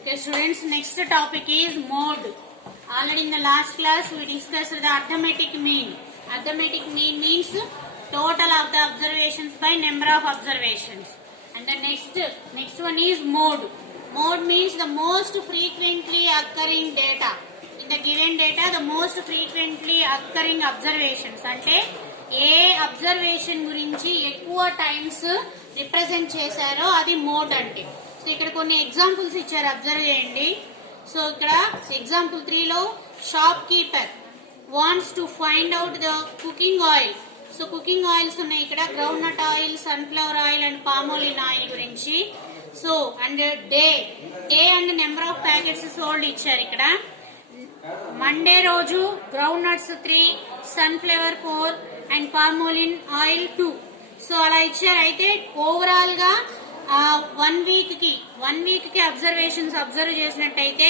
Okay students, next topic is mode. Already in the last class we discussed the arithmetic mean. Arithmetic mean means total of the observations by number of observations. And the next one is mode. Mode means the most frequently occurring data. In the given data, the most frequently occurring observations. అంటే ఏ observation గురించి ఎక్కువ times represent చేశారో అది mode అంటే. So ఇక్కడ కొన్ని examples ఇచ్చారు, observe చేయండి. సో ఇక్కడ ఎగ్జాంపుల్ 3 లో shop keeper wants to find out the cooking oil. So cooking oils ఉన్నాయి ఇక్కడ, ground nut oil, sunflower oil and palmolein oil గురించి. So and day and number of packets sold ఇచ్చారు ఇక్కడ. Monday రోజు ground nuts 3, sunflower 4 and palmolein oil 2. So అలా ఇచ్చారు. అయితే overall గా 1 వీక్ కి అబ్జర్వేషన్స్ అబ్జర్వ్ చేసినట్టయితే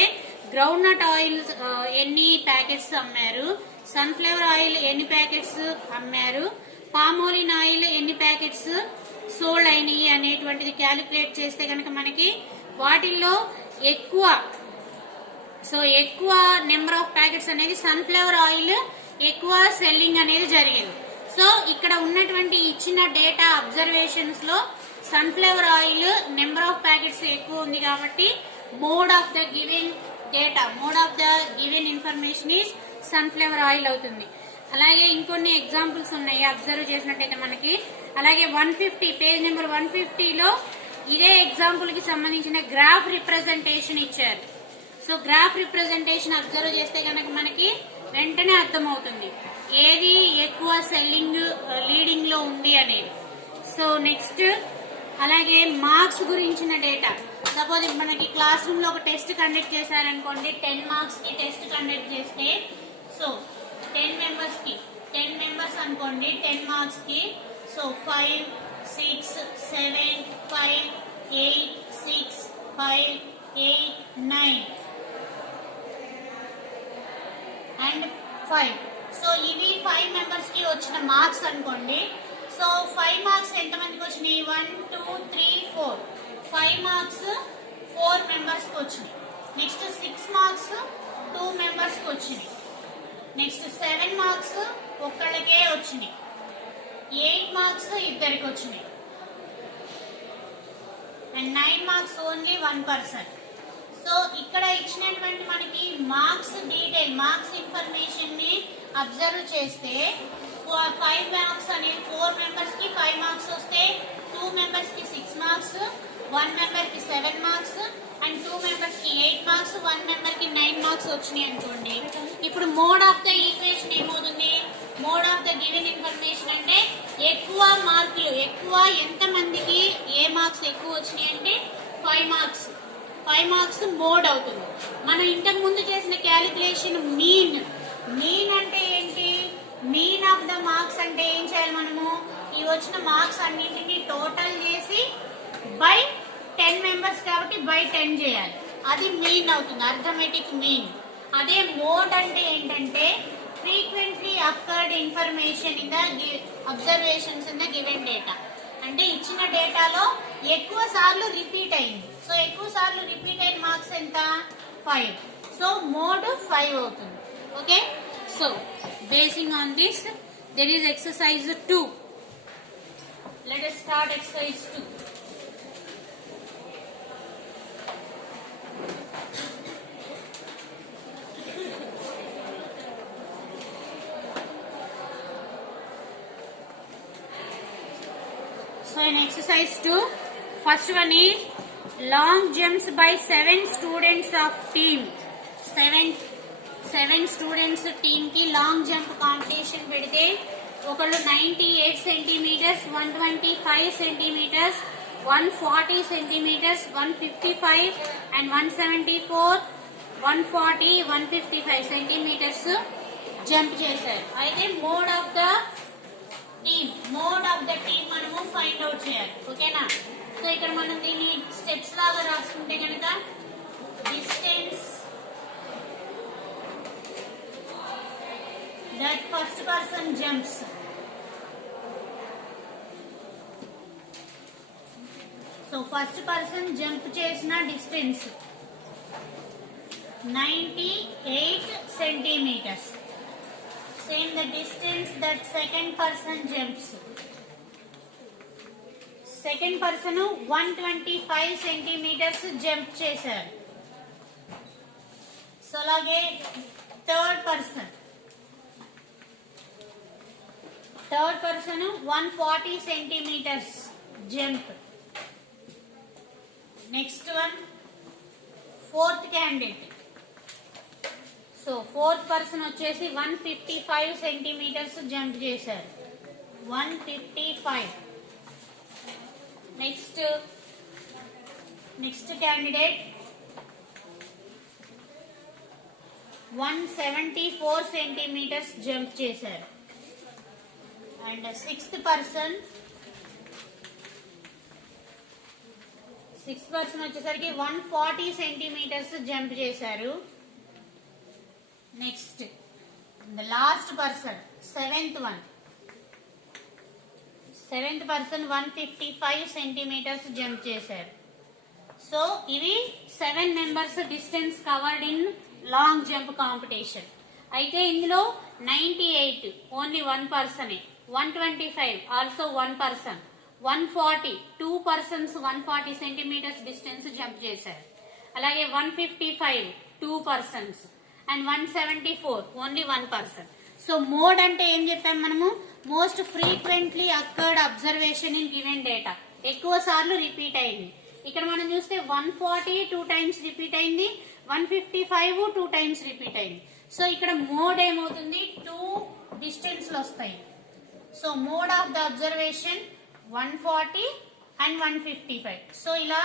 గ్రౌండ్ నట్ ఆయిల్ ఎన్ని ప్యాకెట్స్ అమ్మారు, సన్ఫ్లవర్ ఆయిల్ ఎన్ని ప్యాకెట్స్ అమ్మారు, పామోలిన్ ఆయిల్ ఎన్ని ప్యాకెట్స్ సోల్డ్ అయినాయి అనేటువంటిది క్యాలిక్యులేట్ చేస్తే కనుక మనకి వాటిల్లో ఎక్కువ నెంబర్ ఆఫ్ ప్యాకెట్స్ అనేది సన్ఫ్లవర్ ఆయిల్ ఎక్కువ సెల్లింగ్ అనేది జరిగింది. సో ఇక్కడ ఉన్నటువంటి ఇచ్చిన డేటా అబ్జర్వేషన్స్ లో sunflower oil number of packets ఎక్కువ ఉంది కాబట్టి mode of the given information is sunflower oil అవుతుంది. అలాగే ఇంకొన్ని ఎగ్జాంపుల్స్ ఉన్నాయి అబ్జర్వ్ చేసినట్టయితే మనకి. అలాగే 150 పేజ్ నెంబర్ 150 లో ఇదే ఎగ్జాంపుల్ కి సంబంధించిన గ్రాఫ్ రిప్రజెంటేషన్ ఇచ్చారు. సో గ్రాఫ్ రిప్రజెంటేషన్ అబ్జర్వ్ చేస్తే కనుక మనకి వెంటనే అర్థమవుతుంది ఏది ఎక్కువ సెల్లింగ్ లీడింగ్ లో ఉంది అనేది. సో నెక్స్ట్ అలాగే మార్క్స్ గురించిన డేటా. సపోజ్ మనకి క్లాస్ రూమ్ లో ఒక టెస్ట్ కండక్ట్ చేశారనుకోండి, 10 మార్క్స్ కి టెస్ట్ కండక్ట్ చేస్తే, సో 10 మెంబర్స్ అనుకోండి 10 మార్క్స్ కి. So 5, 6, 7, 5, 8, 6, 5, 8, 9 and 5. సో ఇవి 5 మెంబర్స్ కి వచ్చిన మార్క్స్ అనుకోండి. సో 5 మార్క్స్ ఎంత మందికి వచ్చినాయి? 1, 2, 3, 4. 5 మార్క్స్ 4 మెంబర్స్ కి వచ్చినాయి. నెక్స్ట్ 6 మార్క్స్ 2 మెంబర్స్ కి వచ్చినాయి. నెక్స్ట్ 7 మార్క్స్ ఒక్కళ్ళకే వచ్చినాయి. 8 మార్క్స్ ఇద్దరికి వచ్చినాయి. And 9 marks only 1 person. So ఇక్కడ ఇచ్చినటువంటి మనకి మార్క్స్ డీటెయిల్, మార్క్స్ ఇన్ఫర్మేషన్ ని అబ్జర్వ్ చేస్తే 5 మార్క్స్ అనేది 4 మెంబర్స్ కి 5 మార్క్స్ వస్తే 2 మెంబర్స్ కి 6 మార్క్స్, 1 మెంబర్ కి 7 మార్క్స్ అండ్ 2 మెంబర్స్ కి 8 మార్క్స్, 1 మెంబర్ కి 9 మార్క్స్ వచ్చినాయి అనుకోండి. ఇప్పుడు మోడ్ ఆఫ్ ద ఈక్వేషన్ ఏమవుతుంది? Mode of the given information అంటే ఎక్కువ మార్కులు, ఎక్కువ ఎంత మందికి ఏ మార్క్స్ ఎక్కువ వచ్చినాయి అంటే 5 మార్క్స్ మోడ్ అవుతుంది. మనం ఇంతకు ముందు చేసిన క్యాలిక్యులేషన్ మీన్ అంటే ఏంటి? మీన్ ఆఫ్ ద మార్క్స్ అంటే ఏం చేయాలి మనము? ఈ వచ్చిన మార్క్స్ అన్నింటినీ టోటల్ చేసి బై 10 మెంబర్స్ కాబట్టి బై 10 చేయాలి. అది మీన్ అవుతుంది, అర్థమెటిక్ మీన్. అదే మోడ్ అంటే ఏంటంటే frequently occurred information in the observations in the given data. అంటే ఇచ్చిన డేటాలో ఎక్కువ సార్లు రిపీట్ అయింది. సో ఎక్కువ సార్లు రిపీట్ అయిన మార్క్స్ ఎంత? 5. సో మోడ్ 5 అవుతుంది. Okay. So basing on this there is exercise 2. Let us start exercise 2. So in exercise 2, first one is long jumps by 7 students of team. 7 students team కి long jump competition పెడితే ఒకళ్ళు 98 centimetres, 125 centimetres, 140 centimetres, 155 and 174, 140, 155 centimetres jump చేశారు. అయితే mode of the team మనము find out చేయాలి. ఓకేనా? So ఇక్కడ మనం దీన్ని స్టెప్స్ లాగా రాసుకుంటే కనుక distance that first person jumps. So first person jump చేసిన distance 98 centimeters. Same the distance that second person jumps. Second person 125 centimeters jump చేశారు. సో అలాగే third person 140 centimeters jump. Next one, fourth candidate. So fourth person వచ్చేసి 155 centimeters jump చేశారు. 155. Next candidate 174 centimeters jump చేశారు. And sixth person వచ్చేసరికి 140 centimeters jump చేశారు. Next, the last person, seventh person 155 centimeters jump చేశారు. So ఇవి 7 members distance covered in long jump competition. అయితే ఇందులో 98 only 1 పర్సనే, 125 also 1 person, 140 2 persons 140 centimeters distance jump చేశారు. అలాగే 155 2 persons and 174 only 1 person. So mode అంటే ఏం చెప్పాం మనము? Most frequently occurred observation in given data. ఎక్కువ సార్లు రిపీట్ అయింది. ఇక్కడ మనం చూస్తే 140 2 times రిపీట్ అయింది, 155 2 times రిపీట్ అయింది. సో ఇక్కడ మోడ్ ఏమవుతుంది? 2 డిస్టెన్స్ లు వస్తాయి. So mode of the observation 140 and 155. So ఇలా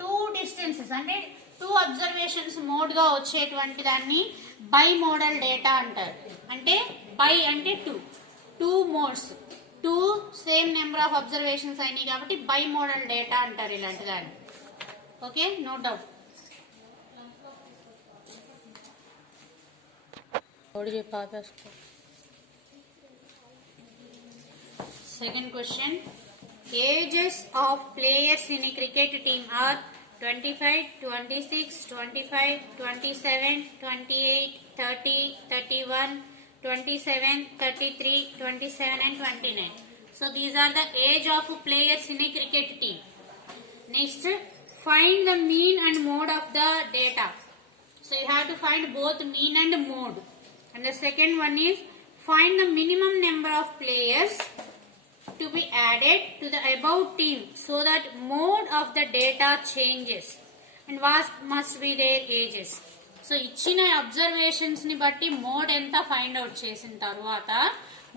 2 డిస్టెన్సెస్ అంటే 2 అబ్జర్వేషన్స్ మోడ్ గా వచ్చేటువంటి దాన్ని బై మోడల్ డేటా అంటారు. అంటే బై అంటే 2 modes, 2 same number of observations అయినాయి కాబట్టి బై మోడల్ డేటా అంటారు ఇలాంటి దాన్ని. Okay, no doubt. Second question. Ages of players in a cricket team are 25, 26, 25, 27, 28, 30, 31, 27, 33, 27 and 29. So these are the age of players in a cricket team. Next, find the mean and mode of the data. So you have to find both mean and mode. And the second one is find the minimum number of players to be added to the above team so that mode of the data changes and what must be their ages. So ఇచ్చిన observations ని బట్టి mode ఎంత find out చేసిన తర్వాత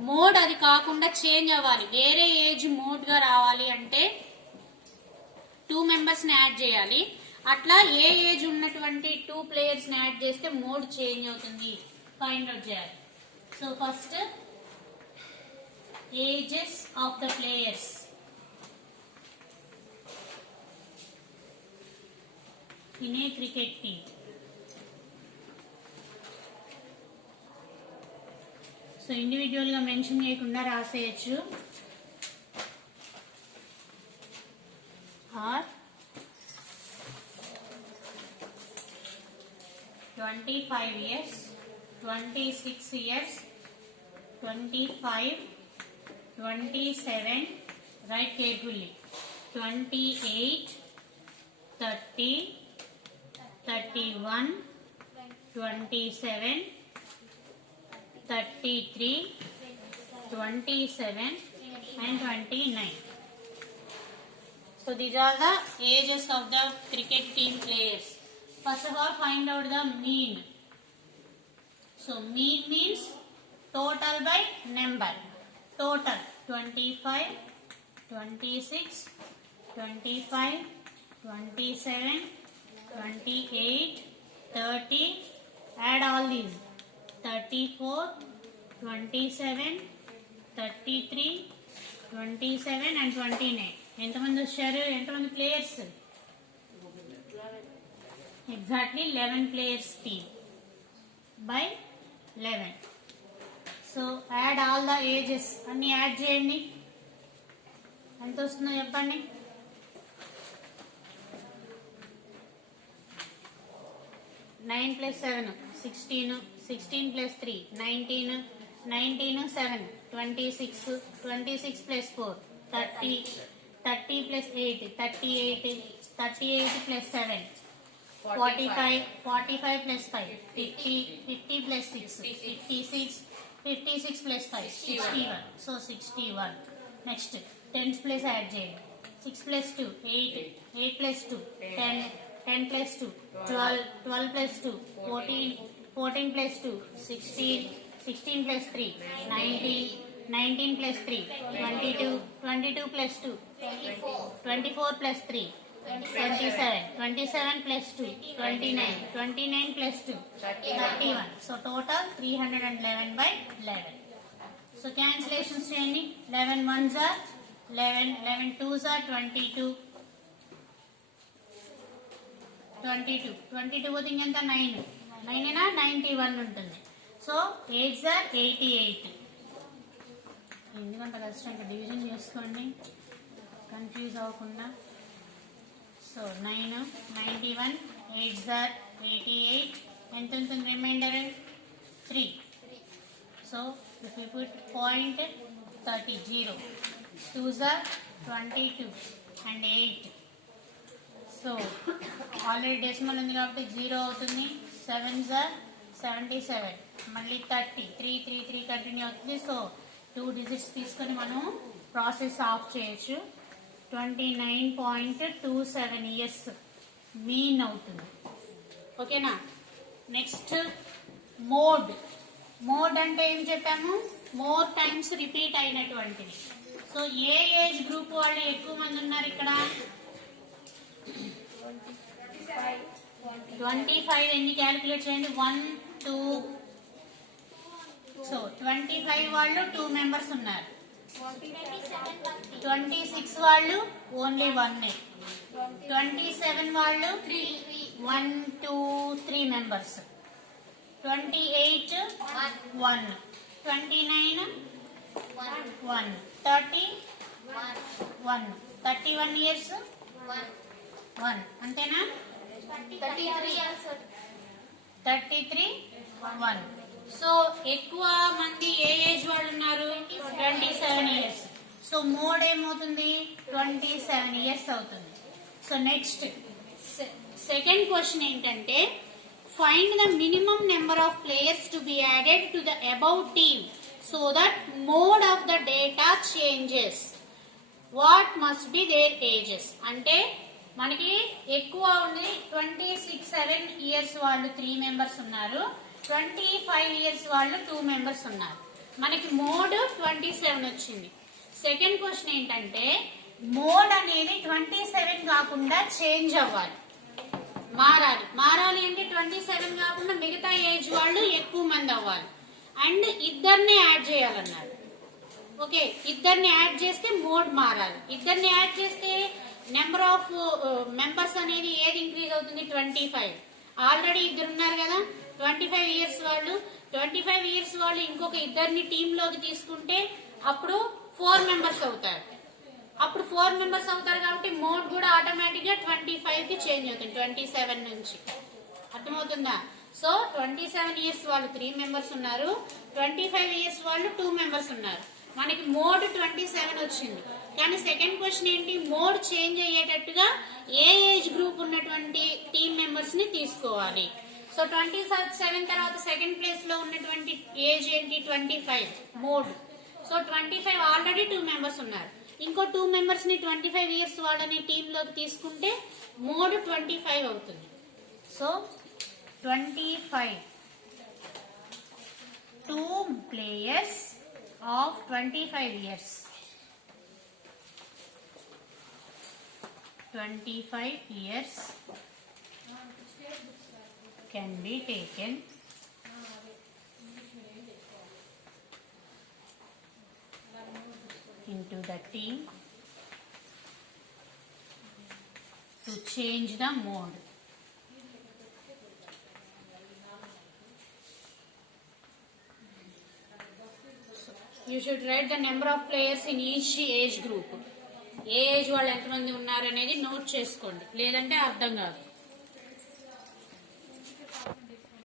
mode అది కాకుండా change అవ్వాలి, వేరే ఏజ్ మోడ్ గా రావాలి అంటే 2 members ని యాడ్ చేయాలి. అట్లా ఏ ఏజ్ ఉన్నటువంటి 2 players ని యాడ్ చేస్తే మోడ్ చేంజ్ అవుతుంది ఫైండ్ అవుట్ చేయాలి. So first ages of the players. In a cricket team. So individual గా మెన్షన్ చేయకుండా రాసేయచ్చు. Or 25 years, 26 years, 25, 27, write carefully, 28, 30, 31, 27, 33, 27 and 29. So these are the ages of the cricket team players. First of all, find out the mean. So mean means total by number. Total 25, 26, 25, 27, 28, 30. Add all these. 34, 27, 33, 27 and 29. ఎంతమంది వచ్చారు? ఎంతమంది players? Exactly 11 players team by 11. So add all the ages అన్ని add చేయండి. ఎంత వస్తుందో చెప్పండి. 9 plus 7 16, 16 plus 3 19, 19 7 26, 26 plus 4 30, 30 plus 8 38, 38 plus 7 45, 45 plus 5 50, 50 plus 6 56, 56 plus 5 61, so 61. Next 10 plus add చేయండి. 6 plus 2 8, 8 plus 2 10, 10 plus 2 12, 12 plus 2 14, 14 plus 2 16, 16 plus 3 19, 19 plus 3 22, 22 plus 2 24 plus 3 27, 27 plus 2 29, 29 plus 2 31. So total 311 by 11. So cancellations చేయండి. 11 ones are 11, 11 twos are 22, 22, 22 పోతే ఇంకెంత 9, 9 అయినా 91 ఉంటుంది. So 8s are 88. ఎందుకంత కష్టం, division చేసుకోండి confuse అవ్వకుండా. So 9, 91, 8s are 88. ఎంత ఉంటుంది reminder 3. So if you put point 30, 0, 2s are 22 and 8. So already decimal ఉంది కాబట్టి 0 అవుతుంది. 7s are 77, మళ్ళీ 30, 3, 3, 3 కంటిన్యూ అవుతుంది. సో 2 digits తీసుకొని మనం ప్రాసెస్ ఆఫ్ చేయొచ్చు. 29.27 years మీన్ అవుతుంది. ఓకేనా. Next mode. మోడ్ అంటే ఏం చెప్పాము, మోర్ టైమ్స్ రిపీట్ అయినటువంటిది. సో ఏ ఏజ్ గ్రూప్ వాళ్ళు ఎక్కువ మంది ఉన్నారు ఇక్కడ? 25. ఎన్ని క్యాలిక్యులేట్ చేయండి? 1 2. సో 25 వాళ్ళు 2 మెంబర్స్ ఉన్నారు. 26 వాళ్ళు ఓన్లీ 1. 27 వాళ్ళు 1 2 3 మెంబర్స్. 28 1, 29 1, 30 1, 31 years 1. అంతేనా? 33 1. సో ఎక్కువ మంది ఏ ఏజ్ వాళ్ళు ఉన్నారు? 27 years. సో మోడ్ ఏమవుతుంది? 27 years అవుతుంది. సో నెక్స్ట్ సెకండ్ క్వశ్చన్ ఏంటంటే, find the minimum number of players to be added to the above team so that mode of the data changes. What must be their ages? అంటే మనకి ఎక్కువ ఉంది 26 years వాళ్ళు 3 members ఉన్నారు. 25 years వాళ్ళు 2 members ఉన్నారు. మనకి మోడ్ 27 వచ్చింది. సెకండ్ క్వశ్చన్ ఏంటంటే, మోడ్ అనేది 27 కాకుండా చేంజ్ అవ్వాలి, మారాలి. మారాలి అంటే 27 కాకుండా మిగతా ఏజ్ వాళ్ళు ఎక్కువ మంది అవ్వాలి. అండ్ ఇద్దరిని యాడ్ చేయాలన్నారు. ఓకే, ఇద్దరిని యాడ్ చేస్తే మోడ్ మారాలి. ఇద్దరిని యాడ్ చేస్తే నెంబర్ ఆఫ్ మెంబర్స్ అనేది ఏది ఇంక్రీజ్ అవుతుంది? 25. ఆల్రెడీ ఇద్దరు ఉన్నారు కదా 25 years వాళ్ళు. 25 years వాళ్ళు ఇంకొక ఇద్దరిని టీంలోకి తీసుకుంటే అప్పుడు 4 మెంబర్స్ అవుతారు. అప్పుడు 4 మెంబర్స్ అవుతారు కాబట్టి మోడ్ కూడా ఆటోమేటిక్ గా 25 కి చేంజ్ అవుతుంది 27 నుంచి. అర్థమవుతుందా? సో 27 years వాళ్ళు 3 మెంబర్స్ ఉన్నారు. 25 years వాళ్ళు 2 మెంబర్స్ ఉన్నారు. మనకి మోడ్ 27 వచ్చింది. కానీ సెకండ్ క్వశ్చన్ ఏంటి, మోడ్ చేంజ్ అయ్యేటట్టుగా ఏ ఏజ్ గ్రూప్ ఉన్నటువంటి టీమ్ మెంబర్స్ ని తీసుకోవాలి. సో 27 తర్వాత సెకండ్ ప్లేస్ లో ఉన్నటువంటి ఏజ్ ఏంటి? 25 మోడ్. సో 25 ఆల్రెడీ 2 మెంబర్స్ ఉన్నారు. ఇంకో 2 మెంబర్స్ ని 25 years వాళ్ళని టీమ్ లోకి తీసుకుంటే మోడ్ 25 అవుతుంది. So 25 2 players of 25 years. 25 years can be taken into the team to change the mode. You should write the number of players in each age group. A age వాళ్ళు ఎంతమంది ఉన్నారు అనేది note చేసుకోండి, లేదంటే అర్థం కాదు.